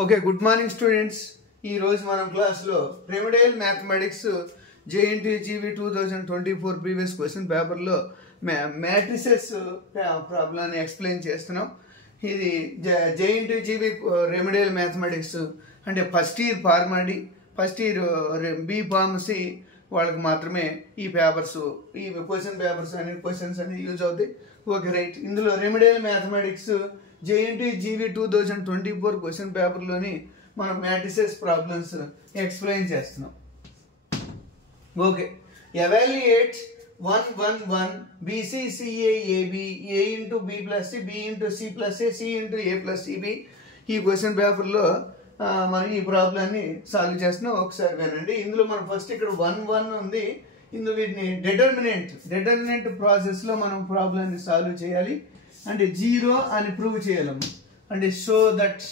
Okay, good morning students. ఈ రోజు మనం క్లాస్లో remedial mathematics JNTGV 2024 previous question పేపర్లో మ్యాట్రిసెస్ ప్రాబ్లమ్ని ఎక్స్ప్లెయిన్ చేస్తున్నాం. ఇది JNTGV రెమెడియల్ మ్యాథమెటిక్స్ అంటే first year Pharm D, first year B pharmacy వాళ్ళకి మాత్రమే ఈ పేపర్స్, ఈ క్వశ్చన్ పేపర్స్ అనే క్వశ్చన్స్ అనేవి యూజ్ అవుతాయి. Okay right. ఇందులో రెమెడియల్ మ్యాథమెటిక్స్ JNTGV 2024 క్వశ్చన్ పేపర్లోని మనం మ్యాట్రిసెస్ ప్రాబ్లమ్స్ ఎక్స్ప్లెయిన్ చేస్తున్నాం. Okay, evaluate 1 1 1 BCCAAB A into B plus C B into C plus A C into A plus CB. ఈ question పేపర్లో మనం ఈ ప్రాబ్లమ్ని సాల్వ్ చేస్తున్నాం. ఒకసారి వినండి. ఇందులో మనం ఫస్ట్ ఇక్కడ 1 1 ఉంది. ఇందులో వీటిని డిటర్మినెంట్ ప్రాసెస్లో మనం ప్రాబ్లమ్ని సాల్వ్ చేయాలి. అంటే 0 అని ప్రూవ్ చేయాలమ్మ. అంటే షో దట్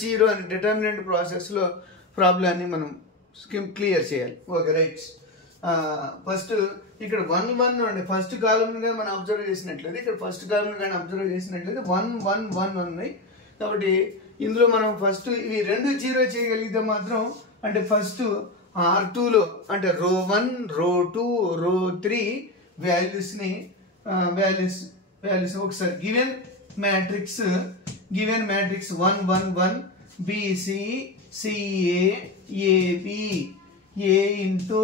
0 అని డిటర్మినెంట్ ప్రాసెస్లో ప్రాబ్లమ్ని మనం క్లియర్ చేయాలి. Okay right. ఫస్ట్ ఇక్కడ 1 1 అండి. ఫస్ట్ కాలంగా మనం అబ్జర్వ్ చేసినట్లయితే ఇక్కడ ఫస్ట్ కాలం కానీ అబ్జర్వ్ చేసినట్లయితే 1 1 1 ఉన్నాయి. కాబట్టి ఇందులో మనం ఫస్ట్ ఇవి రెండు 0 చేయగలిగితే మాత్రం అంటే ఫస్ట్ R2లో అంటే రో 1 రో 2 రో 3 వాల్యూస్ని వాల్యూస్ ఒకసారి given matrix 1 1 1 BC CA AB A into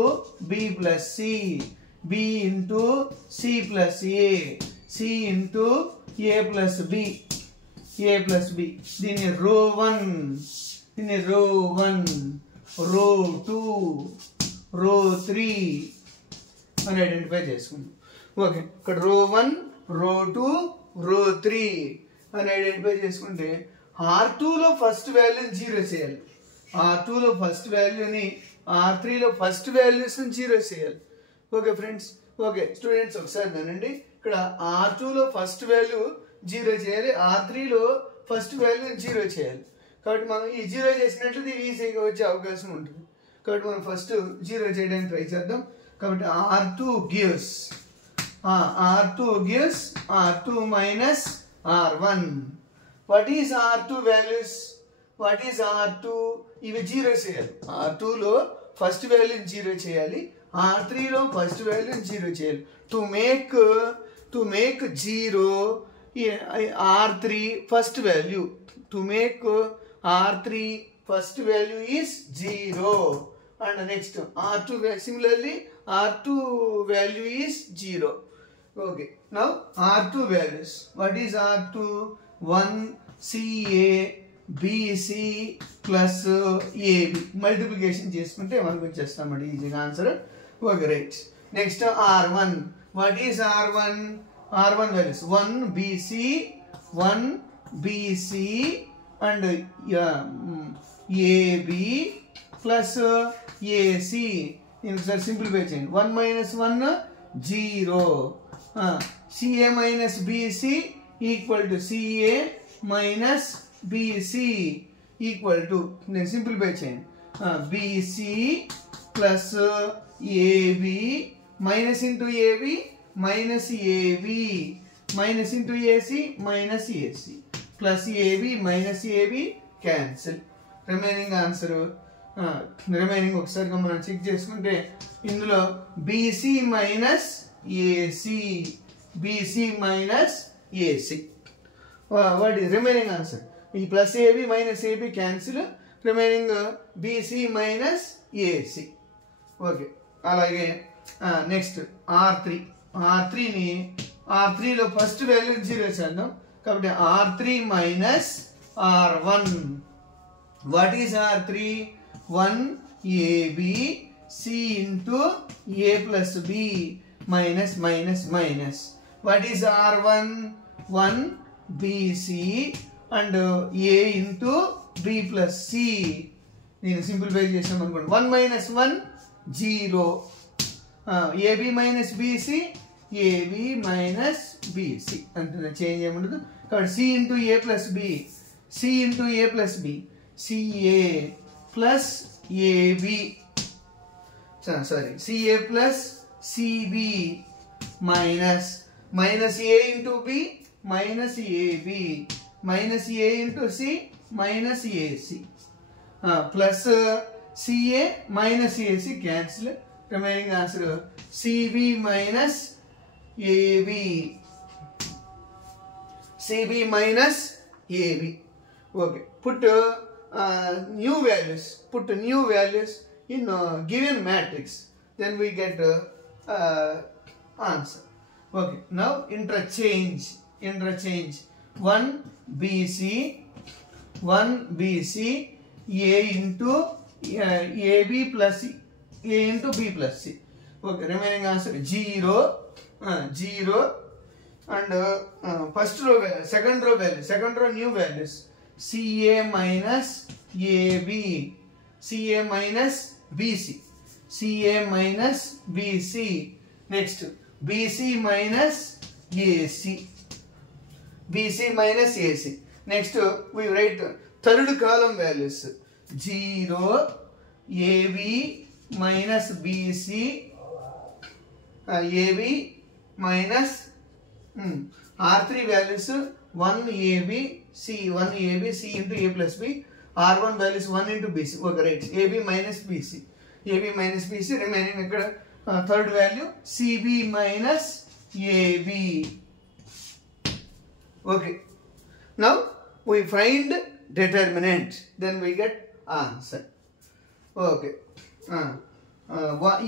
B plus C B into C plus A C into A plus B దీని రో 1, దీని రో 1 రో 2 రో 3 అని ఐడెంటిఫై చేసుకుందాం. ఓకే, ఇక్కడ రో 1 రో 2 రో 3 అని ఐడెంటిఫై చేసుకుంటే R2లో ఫస్ట్ వాల్యూని 0 చేయాలి. R2లో ఫస్ట్ వాల్యూని R3లో ఫస్ట్ వాల్యూస్ని 0 చేయాలి. Okay friends. ఓకే స్టూడెంట్స్ ఒకసారి వినండి. ఇక్కడ R2లో ఫస్ట్ వాల్యూ 0 చేయాలి, R3లో ఫస్ట్ వాల్యూని 0 చేయాలి. కాబట్టి మనం ఈ 0 చేసినట్లయితే ఈజీగా వచ్చే అవకాశం ఉంటుంది. కాబట్టి మనం ఫస్ట్ 0 చేయడానికి ట్రై చేద్దాం. కాబట్టి R2 gives R2 minus R1. What is R2 values? What is R2? ఇవి 0 చేయాలి. R2లో ఫస్ట్ వాల్యూని 0 చేయాలి, R3లో ఫస్ట్ వాల్యూని 0 చేయాలి. To make 0 R3 first value, to make R3 first value is 0 and next R2 similarly R2 value is 0. Okay, now R2 values. What is R2? 1 CA BC plus AB multiplication చేసుకుంటే మనకు వచ్చేస్తామండి ఈజీగా answer. Okay right. Next R1. What is R1? R1 values 1 BC and AB plus AC. ఒకసారి simplify చేయండి. 1 minus 1 0. CA minus BC equal to CA minus BC equal to, నేను simplify చేయండి, BC plus AB minus into AB minus AB minus into AC minus AC plus AB minus AB cancel. Remaining answer remaining ఒకసారి మనం check చేసుకుంటే ఇందులో BC minus AC what is remaining answer? ఈ plus AB minus AB cancel, remaining BC minus AC. Okay, అలాగే next R3లో first value 0 చేద్దాం. కాబట్టి R3 minus R1. What is R3? 1 AB C into A plus B minus. What is R1? 1 BC and A into B plus C. నేను simplify చేసాం అనుకోండి. 1 minus 1 0. AB minus BC AB minus BC అంతే, change ఏముండదు. కాబట్టి C into A plus B CA plus AB CA plus CB minus minus a into b minus ab minus a into c minus ac plus ca minus ac cancel. Remaining answer cb minus ab. cb minus ab. Okay, put new values. Put new values in given matrix. Then we get answer. Okay, now interchange. 1 bc a into ab plus a into b plus c. Okay, remaining answer 0 and first row value, second row new values ca minus ab, ca minus bc, ca minus bc. Next bc minus ac, bc minus ac. Next we write third column values 0 ab minus bc, ab minus R3 values 1 AB C into A plus B. R1 values 1 into BC. Okay, right. AB minus BC. Remaining third value CB minus AB. Okay. Now we find determinant. Then we get answer. Okay.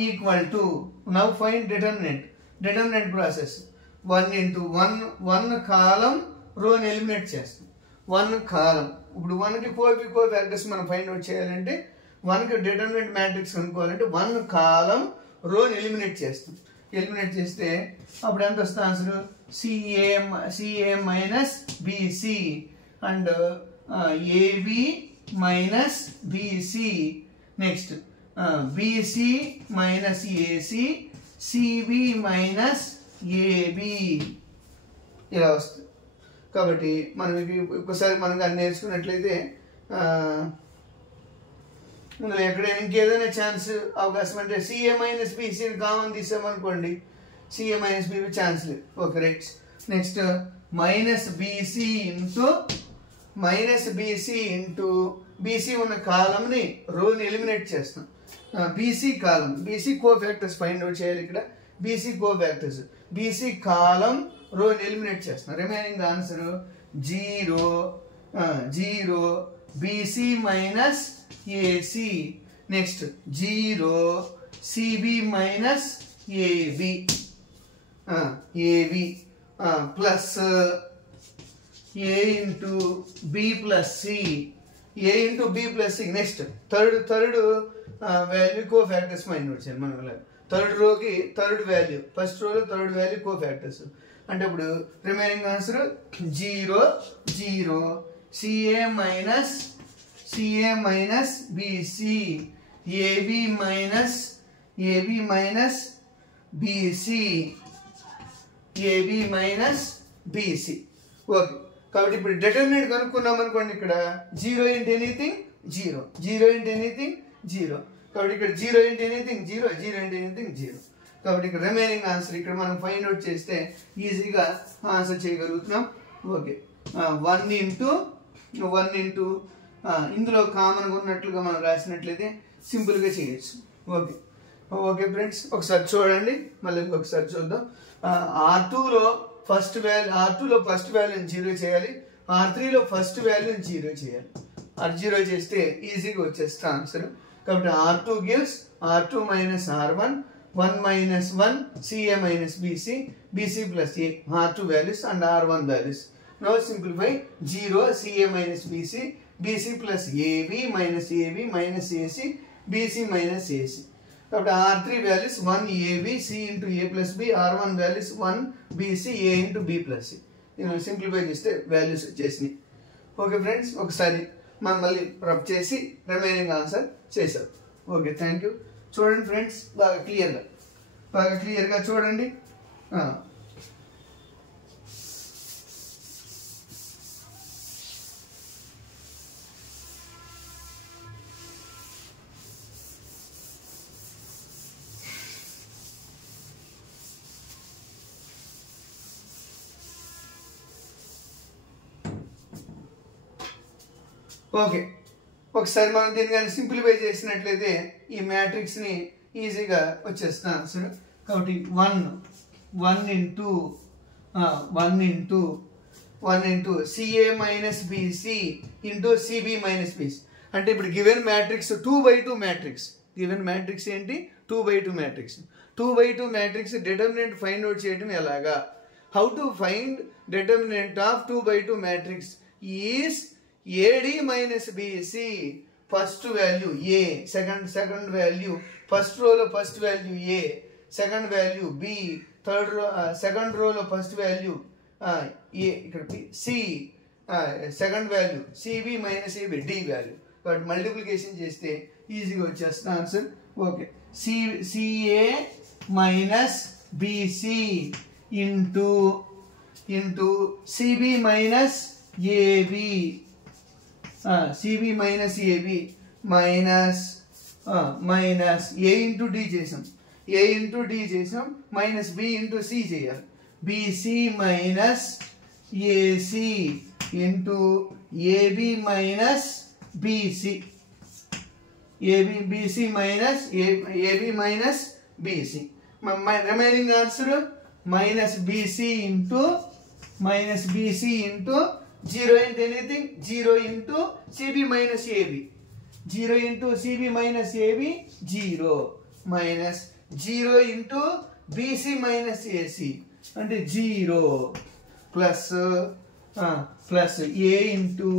Equal to. Now find determinant. Determinant process. 1 into 1 column row ని eliminate చేస్తాం. 1 కాలం. ఇప్పుడు 1కి cofactors మనం find out చేయాలంటే 1కి determinant matrix కనుక్కోవాలంటే 1 కాలం రోని eliminate చేస్తాం. Eliminate చేస్తే అప్పుడు ఎంత వస్తుంది answer CA minus BC and AB minus BC. Next BC minus AC, CB minus AB ఇలా వస్తుంది. కాబట్టి మనం ఒకసారి మనం కానీ నేర్చుకున్నట్లయితే ఇందులో ఎక్కడైనా ఇంకేదైనా ఛాన్స్ అవకాశం అంటే CA మైనస్ BCని కామన్ తీసామనుకోండి, CA మైనస్ BB ఛాన్స్ లేదు. Okay right. Next minus BC into BC ఉన్న కాలంని రోని ఎలిమినేట్ చేస్తాం. BC column, BC cofactors find out చేయాలి. ఇక్కడ BC కోఫాక్టర్స్, BC కాలం రోని ఎలిమినేట్ చేస్తున్నాం. Remaining answer 0 BC minus AC. Next 0 CB minus AB plus A into B plus C, A into B plus C. Next third value cofactors mind note చేయాలి. మనం third రోకి third value, first రోలో third value cofactors అంటే ఇప్పుడు remaining answer 0 CA minus BC, AB minus BC, AB minus BC. Okay, కాబట్టి ఇప్పుడు determinant కనుక్కున్నాం అనుకోండి. ఇక్కడ 0 into anything 0, 0 into anything 0. కాబట్టి ఇక్కడ 0 ఇంటూ ఎనీథింగ్ 0, 0 ఇంటూ ఎనీథింగ్ 0. కాబట్టి ఇక్కడ రిమైనింగ్ ఆన్సర్ ఇక్కడ మనం ఫైండ్ అవుట్ చేస్తే ఈజీగా ఆన్సర్ చేయగలుగుతున్నాం. ఓకే, 1 ఇంటూ ఇందులో కామన్గా ఉన్నట్లుగా మనం రాసినట్లయితే సింపుల్గా చేయొచ్చు. ఓకే ఫ్రెండ్స్, ఒకసారి చూడండి, మళ్ళీ ఒకసారి చూద్దాం. R2లో ఫస్ట్ వాల్యూని 0 చేయాలి, R3లో ఫస్ట్ వాల్యూని 0 చేయాలి. R0 చేస్తే ఈజీగా వచ్చేస్తా ఆన్సర్. కాబట్టి R2 gives R2 minus R1, 1 minus 1 CA minus BC plus A, R2 values and R1 values. Now simplify 0 CA minus BC plus AB minus AC, BC minus AC. కాబట్టి R3 values 1 AB C into A plus B, R1 values 1 BC A into B plus C. Simplify చేస్తే values వచ్చేసినాయి. Okay friends, ఒకసారి మనం మళ్ళీ rub చేసి remaining answer చేసాం. Okay, thank you. చూడండి friends, బాగా క్లియర్గా చూడండి. ఓకే, ఒకసారి మనం దీన్ని కానీ సింప్లిఫై చేసినట్లయితే ఈ మ్యాట్రిక్స్ని ఈజీగా వచ్చేస్తుంది ఆన్సర్. కాబట్టి 1 into CA minus BC into CB minus BC. అంటే ఇప్పుడు given matrix 2/2 matrix. Given matrix ఏంటి? 2/2 matrix. 2/2 matrix determinant find out చేయడం ఎలాగా? How to find determinant of 2/2 matrix is AD minus BC. First value A, second value first రోలో first value A, second value B, third row second రోలో first value A, ఇక్కడ C, second value CB minus AB D value. కాబట్టి multiplication చేస్తే ఈజీగా వచ్చేస్తుంది answer. Okay, CA minus BC into CB minus AB, CB minus AB minus A into D చేసాం, A into D చేసాం, minus B into C చేయాలి. BC minus AC into AB minus BC, BC minus AB minus BC. Remaining answer minus BC into 0 into anything, 0 into CB minus AB, 0 into CB minus AB 0 minus 0 into BC minus AC అంటే 0 plus A into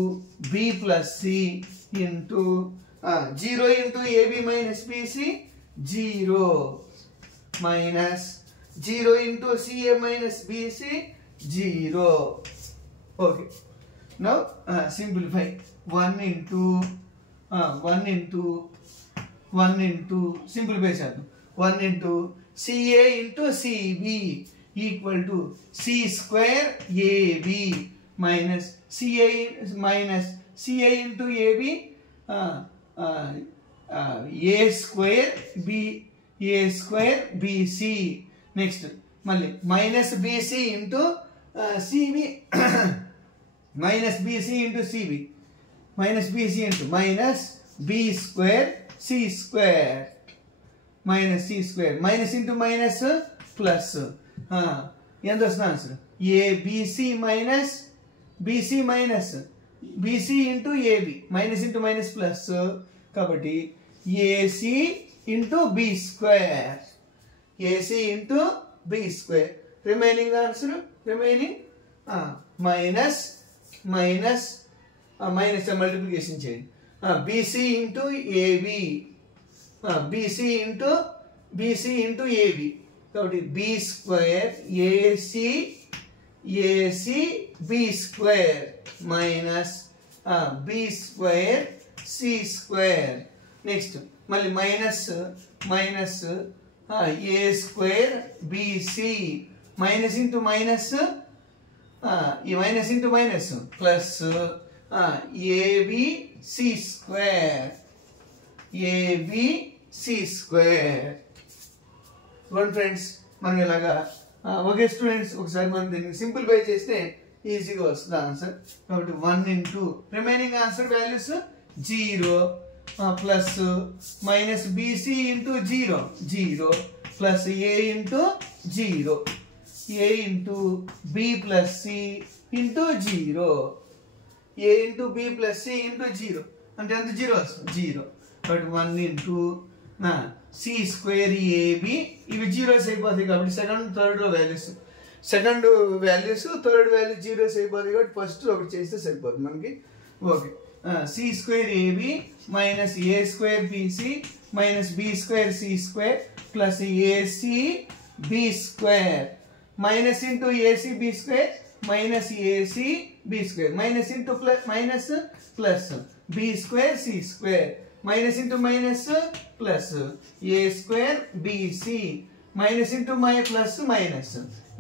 B plus C into 0 into AB minus BC 0 minus 0 into CA minus BC 0. Okay, now simplify. 1 into simplify చేద్దాం. 1 into CA into CB equal to C square AB minus CA into AB A square BC. Next మళ్ళీ minus BC into CB minus BC into CB minus BC into minus B square C square minus C square minus into minus plus ఎంత వస్తుంది answer? ABC minus BC minus BC into AB minus into minus plus కాబట్టి AC into B square, AC into B square. Remaining answer, minus multiplication చేయండి. BC into AB, BC into AB కాబట్టి B square AC B square minus B square C square. Next మళ్ళీ minus A square BC minus into minus minus into minus plus AB C square one friends. మనం ఇలాగా okay students, ఒకసారి మనం దీన్ని simplify చేస్తే ఈజీగా వస్తుంది ఆన్సర్. కాబట్టి 1 into remaining answer values 0 plus minus BC into 0 plus A into 0, A into B plus C into 0, A into B plus C into 0 అంటే ఎంత 0 వస్తుంది 0. కాబట్టి 1 into C square AB ఇవి జీరోస్ అయిపోతాయి కాబట్టి second third values third value zeros అయిపోతాయి కాబట్టి first ఒకటి చేస్తే సరిపోతుంది మనకి. Okay, C square AB minus A square BC minus B square C square plus AC B square minus into AC B square minus AC B square minus into plus B square C square minus into minus plus A square BC minus into plus minus A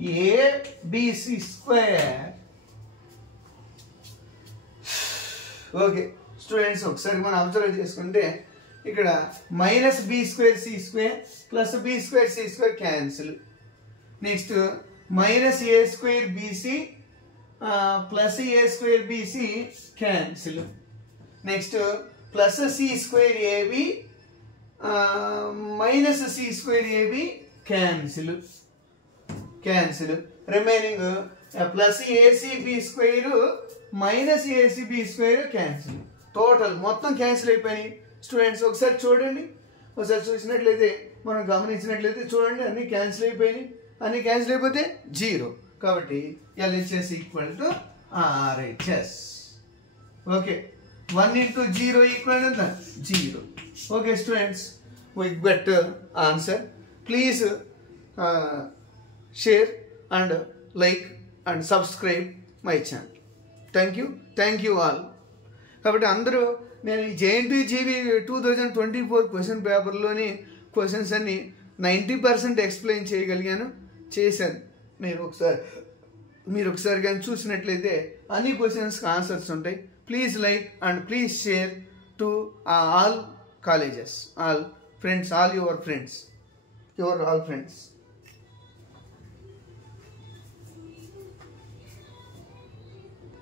BC square. Okay students, ఒకసారి మనం observe చేసుకుంటే ఇక్కడ minus B square C square plus B square C square cancel. Next minus A square BC plus A square BC cancel. Next plus C square AB minus C square AB cancel. Remaining plus ACB square minus ACB square cancel. Total మొత్తం cancel అయిపోయినాయి. Students ఒకసారి చూడండి, ఒకసారి చూసినట్లయితే మనం గమనించినట్లయితే చూడండి అన్నీ క్యాన్సిల్ అయిపోయినాయి. అన్నీ క్యాన్సిల్ అయిపోతే 0. కాబట్టి LHS equal to RHS. Okay, 1 into 0 equal ఎంత? 0. Okay students, we get answer. Please share and like and subscribe my channel. Thank you all. కాబట్టి అందరూ నేను JNTU 2024 క్వశ్చన్ పేపర్లోని క్వశ్చన్స్ అన్ని 90% ఎక్స్ప్లెయిన్ చేశాను. మీరు ఒకసారి కానీ చూసినట్లయితే అన్ని క్వశ్చన్స్కి ఆన్సర్స్ ఉంటాయి. Please like and please share to all colleges, all friends, all your friends.